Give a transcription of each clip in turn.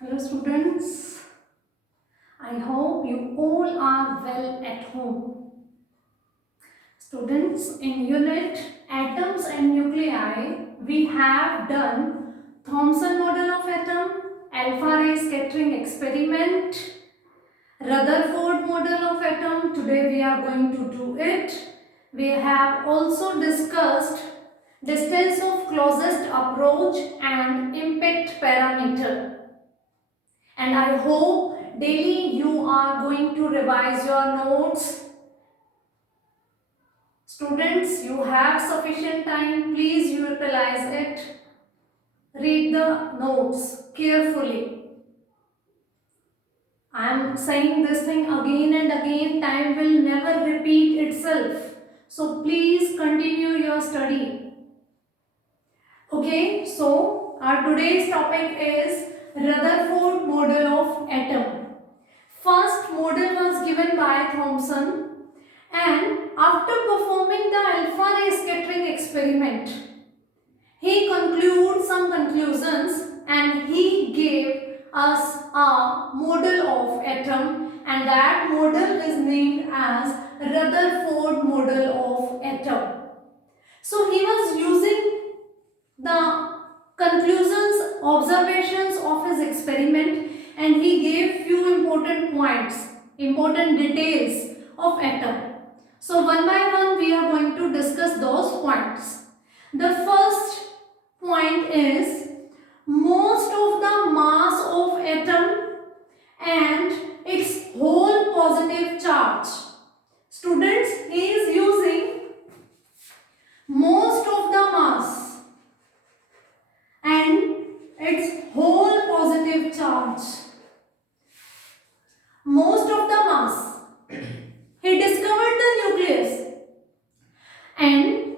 Hello students, I hope you all are well at home. Students, in unit Atoms and Nuclei, we have done Thomson model of atom, alpha ray scattering experiment, Rutherford model of atom. Today we are going to do it. We have also discussed distance of closest approach and impact parameter. And I hope daily you are going to revise your notes. Students, you have sufficient time. Please utilize it. Read the notes carefully. I am saying this thing again and again. Time will never repeat itself. So please continue your study. Okay, so our today's topic is Rutherford model of atom. First model was given by Thomson, and after performing the alpha ray scattering experiment, he concluded some conclusions and he gave us a model of atom, and that model is named as Rutherford model of atom. So he was using the conclusions, observations of his experiment, and he gave few important points, important details of atom. So one by one we are going to discuss those points. The first point is most of the mass of atom and its whole positive charge. Students, he is using most of the mass and its whole positive charge. Most of the mass. He discovered the nucleus and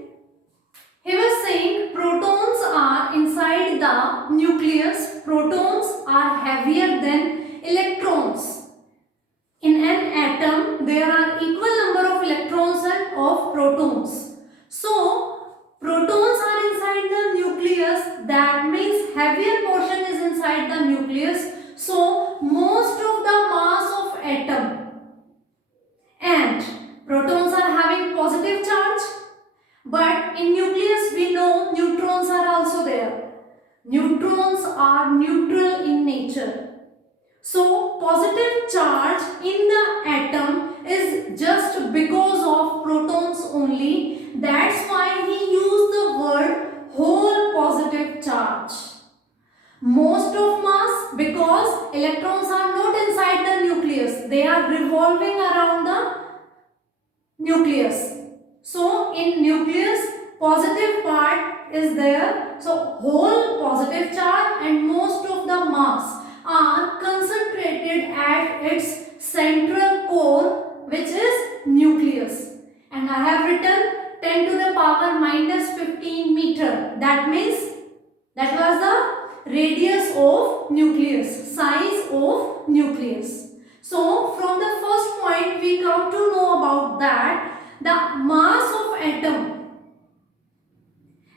he was saying protons are inside the nucleus. Protons are heavier than electrons. In an atom, there are equal number of electrons and of protons. So, protons are inside the nucleus. That means heavier portion is inside the nucleus. So, most of the mass of atom and protons are having positive charge, but in nucleus we know neutrons are also there. Neutrons are neutral in nature. So positive charge in the atom is just because of protons only. That's why he used the word whole positive charge. Most of mass because electrons are not inside the nucleus. They are revolving around the nucleus. So in nucleus positive part is there. So whole positive charge and most of the mass are concentrated at its central core, which is nucleus. And I have written 10 to the power minus 15 meter. That means that was the radius of nucleus, size of nucleus. So from the first point we come to know about that the mass of atom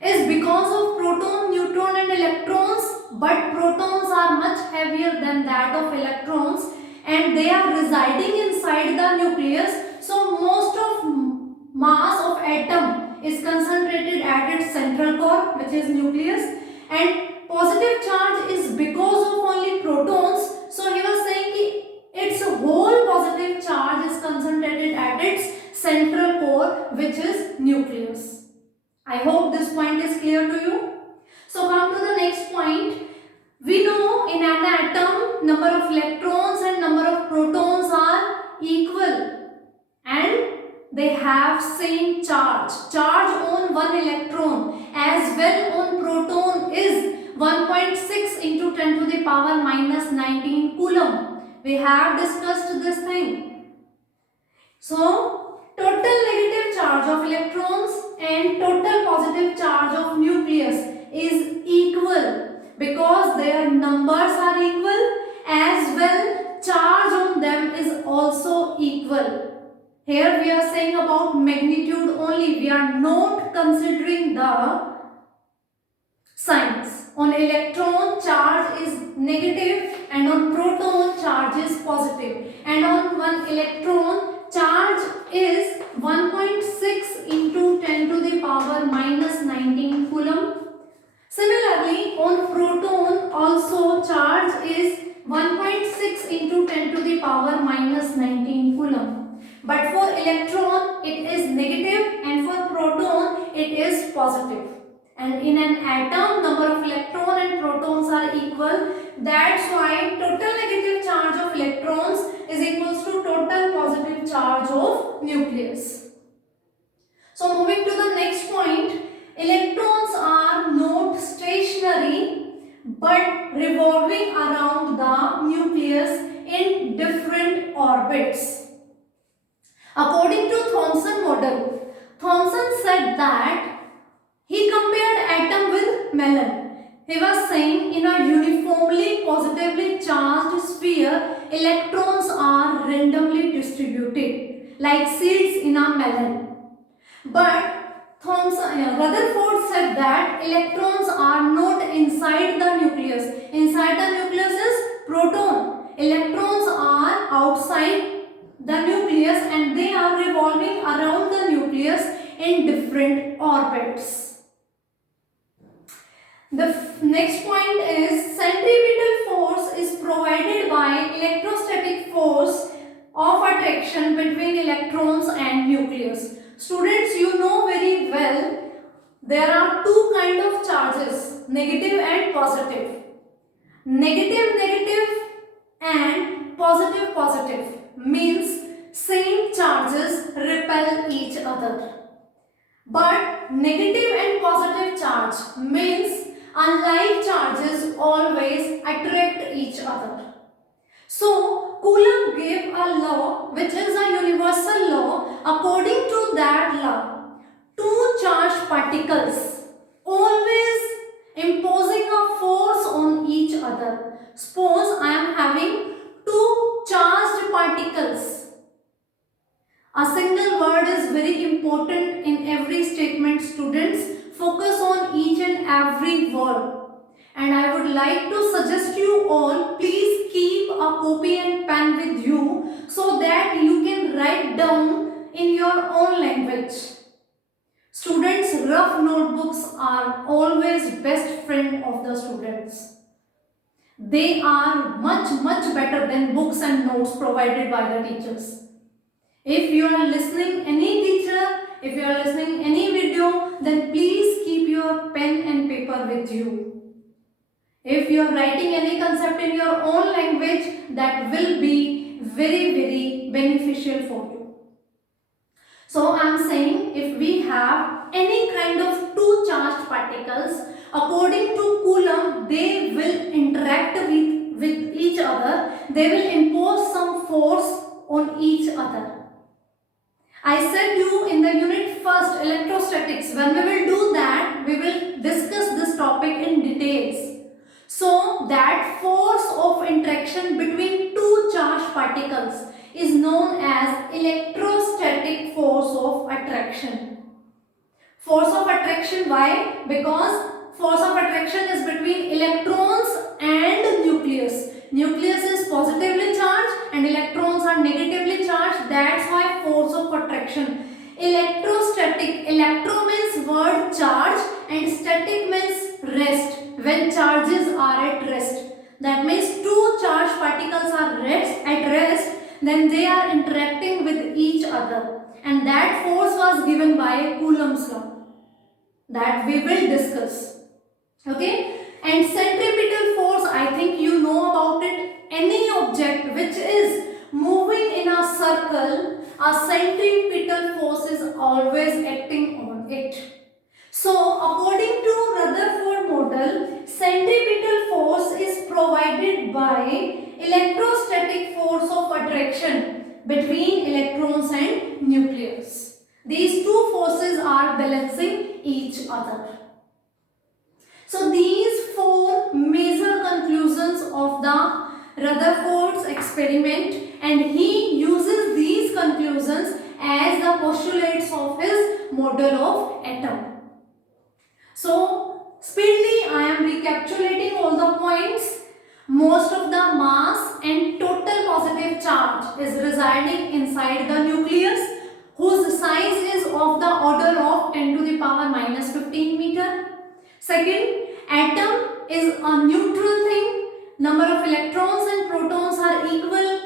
is because of proton, neutron and electrons, but protons are much heavier than that of electrons and they are residing inside the nucleus. So most of mass of atom is concentrated at its central core, which is nucleus, and positive charge is because of only protons. So he was saying its whole positive charge is concentrated at its central core, which is nucleus. I hope this point is clear to you. So come to the next point. We know in an atom number of electrons and number of protons are equal and they have same charge. Charge on one electron as well on proton is 1.6 into 10 to the power minus 19 coulomb. We have discussed this thing. So total negative charge of electrons and total positive charge of nucleus is equal because their numbers are equal, as well charge on them is also equal. Here we are saying about magnitude only, we are not considering the signs. On electron, charge is negative, and on proton, charge is positive. And on one electron, charge is 1.6 into 10 to the power minus 19 coulomb. Similarly, on proton also charge is 1.6 into 10 to the power minus 19 coulomb. But for electron it is negative, and for proton it is positive. And in an atom, number of electron and protons are equal. That's why total negative charge of electrons is equals to total positive charge of nucleus. So moving to the next point, electrons are not stationary but revolving around the nucleus in different orbits. According to Thomson model, Thomson said that he compared atom with melon. He was saying in a uniformly positively charged sphere, electrons are randomly distributed like seeds in a melon. But Rutherford said that electrons are not inside the nucleus. Inside the nucleus is proton. Electrons are outside the nucleus and they are revolving around the nucleus in different orbits. The next point is centripetal force is provided by electrostatic force of attraction between electrons and nucleus. Students, you know very well there are two kinds of charges, negative and positive. Negative and positive means same charges repel each other. But negative and positive charge means unlike charges always attract each other. So Coulomb gave a law which is a universal law. According to that law, two charged particles always imposing a force on each other. Suppose I am having two charged particles. A single word is very important in every statement, students. Focus on each and every word. And I would like to suggest you all, please keep a copy and pen with you so that you can write down in your own language. Students, rough notebooks are always best friend of the students. They are much better than books and notes provided by the teachers. If you are listening any teacher, if you are listening any video, then please keep your pen and paper with you. If you are writing any concept in your own language, that will be very beneficial for you. So I am saying if we have any kind of two charged particles, according to Coulomb, they will interact with each other. They will impose some force on each other. I said you in the unit first, electrostatics. When we will do that, we will discuss this topic in details. So that force of interaction between two charged particles is known as electrostatic force of attraction. Force of attraction, why? Because force of attraction is between electrons and nucleus. Nucleus is positively charged and electrons are negatively charged. That's why force of attraction. Electrostatic. Electro means word charge and static means rest. When charges are at rest. That means two charged particles are at rest. Then they are interacting with each other. And that force was given by Coulomb's law. That we will discuss. Okay? And centripetal force, I think you know about it. Any object which is moving in a circle, a centripetal force is always acting on it. So, according to Rutherford model, centripetal force is provided by electrostatic force of attraction between electrons and nucleus. These two forces are balancing each other. So these four major conclusions of the Rutherford's experiment, and he uses these conclusions as the postulates of his model of atom. So speedily I am recapitulating all the points. Most of the mass and total positive charge is residing inside the nucleus, whose size is of the order of 10 to the power minus 15 meter. Second, atom is a neutral thing. Number of electrons and protons are equal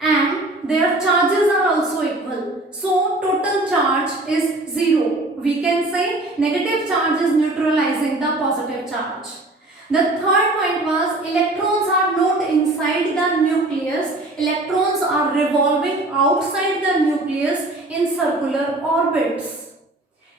and their charges are also equal. So total charge is 0. We can say negative charge is neutralizing the positive charge. The third point was electrons are not inside the nucleus. Electrons are revolving outside the nucleus in circular orbits.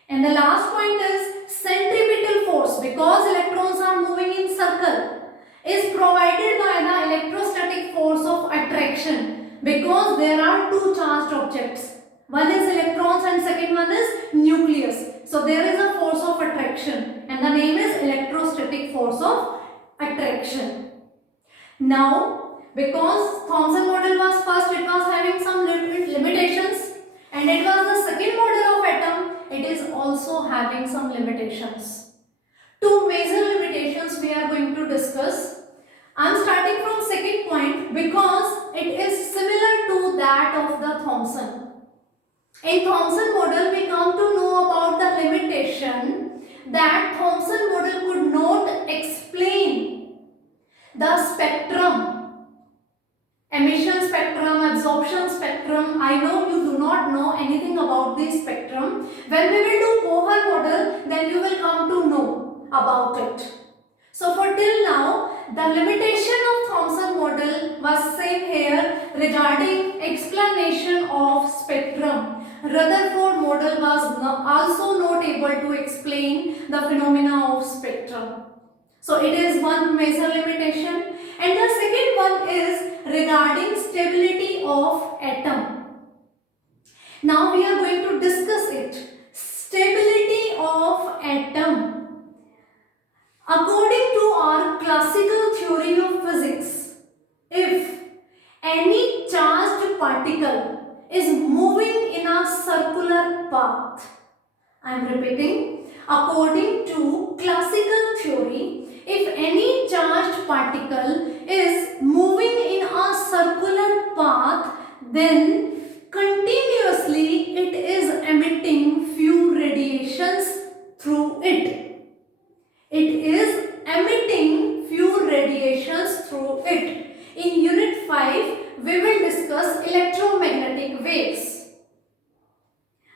And the last point is centripetal force, because electrons are moving in circle, is provided by the electrostatic force of attraction, because there are two charged objects. One is electrons and second one is nucleus. So there is a force of attraction and the name is electrostatic force of attraction. Now, because Thomson model was first, it was having some limitations, and it was the second model of atom, it is also having some limitations. Two major limitations we are going to discuss. I am starting from second point because it is similar to that of the Thomson. In Thomson model, we come to know about the limitation that Thomson model could not explain the spectrum, emission spectrum, absorption spectrum. I know you do not know anything about this spectrum. When we will do Bohr model, then you will come to know about it. So for till now, the limitation of Thomson model was same here regarding explanation of spectrum. Rutherford model was also not able to explain the phenomena of spectrum. So it is one major limitation. And the second one is regarding stability of atom. Now we are going to discuss it. Stability of atom. According to our classical theory of physics, if any charged particle is moving in a circular path, I am repeating, according to classical theory, if any charged particle is moving in a circular path, then continuously it is emitting few radiations through it. It is emitting few radiations through it. In Unit 5, we will discuss electromagnetic waves.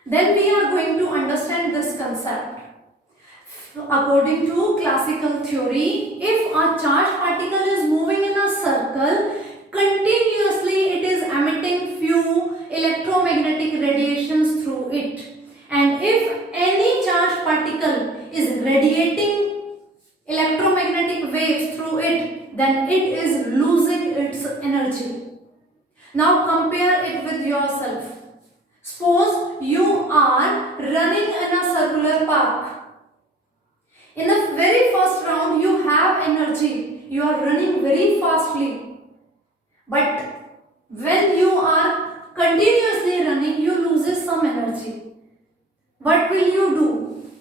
Then we are going to understand this concept. According to classical theory, if a charged particle is moving in a circle, continuously it is emitting few electromagnetic radiations through it. And if any charged particle is radiating electromagnetic waves through it, then it is losing its energy. Now compare it with yourself. Suppose you are running in a circular path. In the very first round you have energy. You are running very fastly. But when you are continuously running, you lose some energy. What will you do?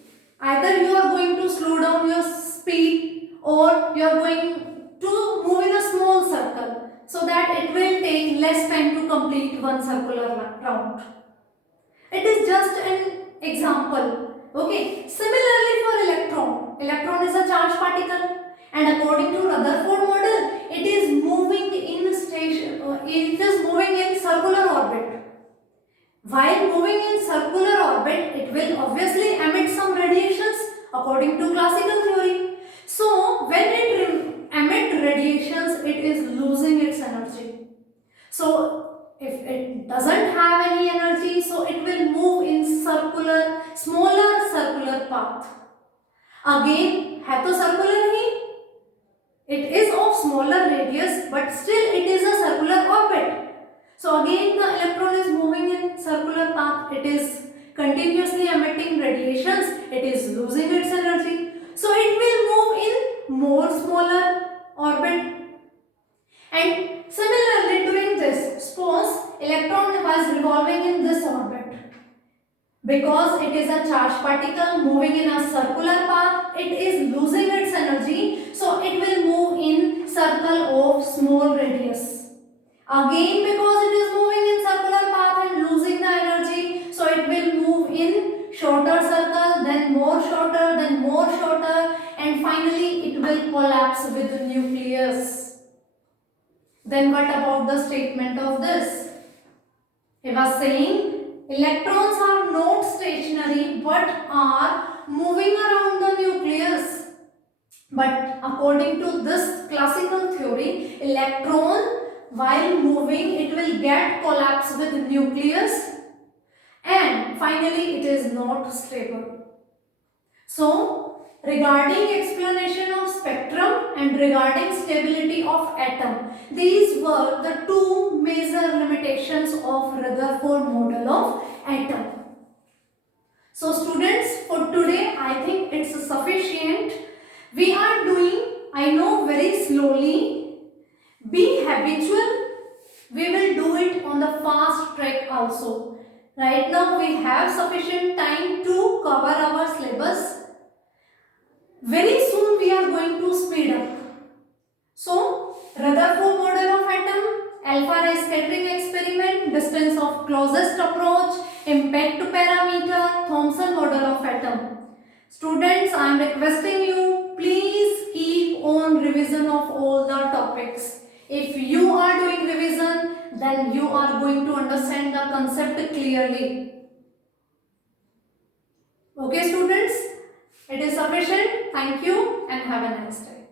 Either you are going to slow down your speed or you are going to move in a small circle so that it will take less time to complete one circular round. It is just an example. Okay. Similarly for electron. Electron is a charged particle and according to Rutherford model, it is moving in circular orbit. While moving in circular orbit, it will obviously emit some radiations according to classical theory. So, when it emits radiations, it is losing its energy. So, if it doesn't have any energy, so it will move in smaller circular path. Again, है तो circular he. It is of smaller radius, but still it is a circular orbit. So again the electron is moving in circular path, it is continuously emitting radiations, it is losing its energy. So it will move in more smaller orbit. And similarly doing this, suppose electron was revolving in this orbit. Because it is a charged particle moving in a circular path, it is losing its energy. So will collapse with the nucleus. Then what about the statement of this? It was saying electrons are not stationary but are moving around the nucleus. But according to this classical theory, electron while moving it will get collapsed with nucleus and finally it is not stable. So regarding explanation of spectrum and regarding stability of atom, these were the two major limitations of Rutherford model of atom. So students, for today I think it's sufficient. We are doing, I know, very slowly. Be habitual. We will do it on the fast track also. Right now we have sufficient time to cover our syllabus. Very soon we are going to speed up. So, Rutherford model of atom, alpha ray scattering experiment, distance of closest approach, impact parameter, Thomson model of atom. Students, I am requesting you, please keep on revision of all the topics. If you are doing revision, then you are going to understand the concept clearly. Okay students, it is sufficient. Thank you and have a nice day.